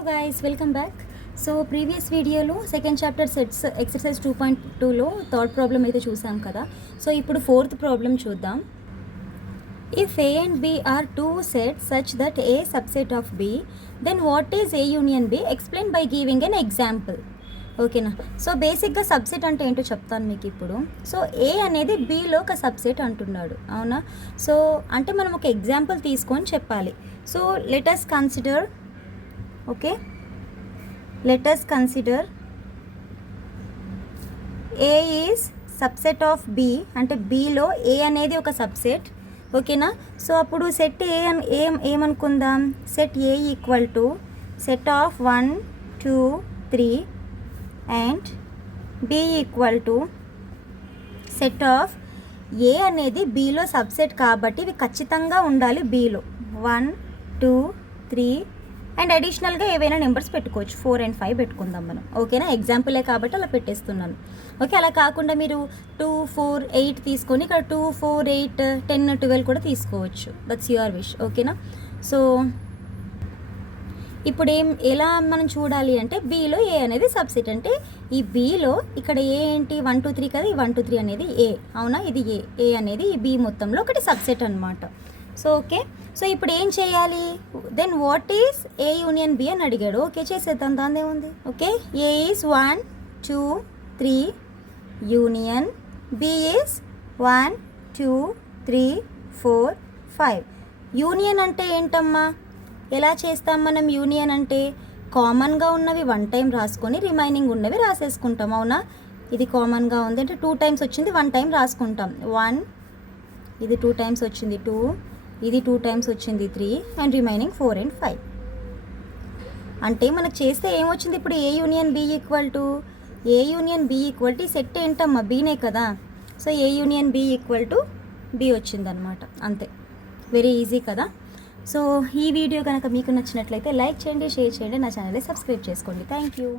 Hello guys, welcome back. So previous వీడియోలో second chapter sets exercise 2.2లో third problem అయితే చూసాం కదా. సో ఇప్పుడు ఫోర్త్ ప్రాబ్లం చూద్దాం. If A and B are two sets such that A subset of B, then what is A union B? Explain by giving an example. ఓకేనా? So బేసిక్గా subset అంటే ఏంటో చెప్తాను మీకు ఇప్పుడు. సో ఏ అనేది బిలో ఒక సబ్సెట్ అంటున్నాడు, అవునా? సో అంటే మనం ఒక ఎగ్జాంపుల్ తీసుకొని చెప్పాలి. So let us consider, okay, let us consider A is subset of B, అంటే Bలో A అనేది ఒక సబ్సెట్, ఓకేనా? సో అప్పుడు సెట్ ఏ ఏమనుకుందాం, set A equal to set of 1 2 3 and B equal to set of A అనేది Bలో subset కాబట్టి ఇవి ఖచ్చితంగా ఉండాలి Bలో 1 2 3 అండ్ అడిషనల్గా ఏవైనా నెంబర్స్ పెట్టుకోవచ్చు, 4 and 5 పెట్టుకుందాం మనం, ఓకేనా? ఎగ్జాంపులే కాబట్టి అలా పెట్టేస్తున్నాను, ఓకే. అలా కాకుండా మీరు 2 4 8 తీసుకొని ఇక్కడ 2 4 8 10 12 కూడా తీసుకోవచ్చు, దట్స్ యువర్ విష్, ఓకేనా? సో ఇప్పుడు ఎలా మనం చూడాలి అంటే బీలో ఏ అనేది సబ్సెట్, అంటే ఈ బీలో ఇక్కడ ఏ ఏంటి 1 2 3 కదా, ఈ 1 2 3 అనేది ఏ, అవునా? ఇది ఏ అనేది ఈ బీ మొత్తంలో ఒకటి సబ్సెట్ అనమాట. సో ఓకే, సో ఇప్పుడు ఏం చేయాలి? Then what is A union B అని అడిగాడు. ఓకే, చేసేద్దాం, దాందే ఉంది. Okay, A is 1 2 3 union B is 1 2 3 4 5. Union అంటే ఏంటమ్మా? ఎలా చేస్తాం మనం యూనియన్ అంటే? కామన్గా ఉన్నవి 1 టైం రాసుకొని రిమైనింగ్ ఉన్నవి రాసేసుకుంటాం, అవునా? ఇది కామన్గా ఉంది అంటే 2 టైమ్స్ వచ్చింది 1 టైం రాసుకుంటాం, 1, ఇది 2 టైమ్స్ వచ్చింది 2, ఇది 2 టైమ్స్ వచ్చింది 3 అండ్ రిమైనింగ్ 4 and 5. అంటే మనకు చేస్తే ఏమొచ్చింది ఇప్పుడు? A union B equal to set ఏంటమ్మా? బీనే కదా. So A union B equal to B వచ్చిందనమాట, అంతే. వెరీ ఈజీ కదా. సో ఈ వీడియో కనుక మీకు నచ్చినట్లయితే లైక్ చేయండి, షేర్ చేయండి, నా ఛానల్ని సబ్స్క్రైబ్ చేసుకోండి. Thank you.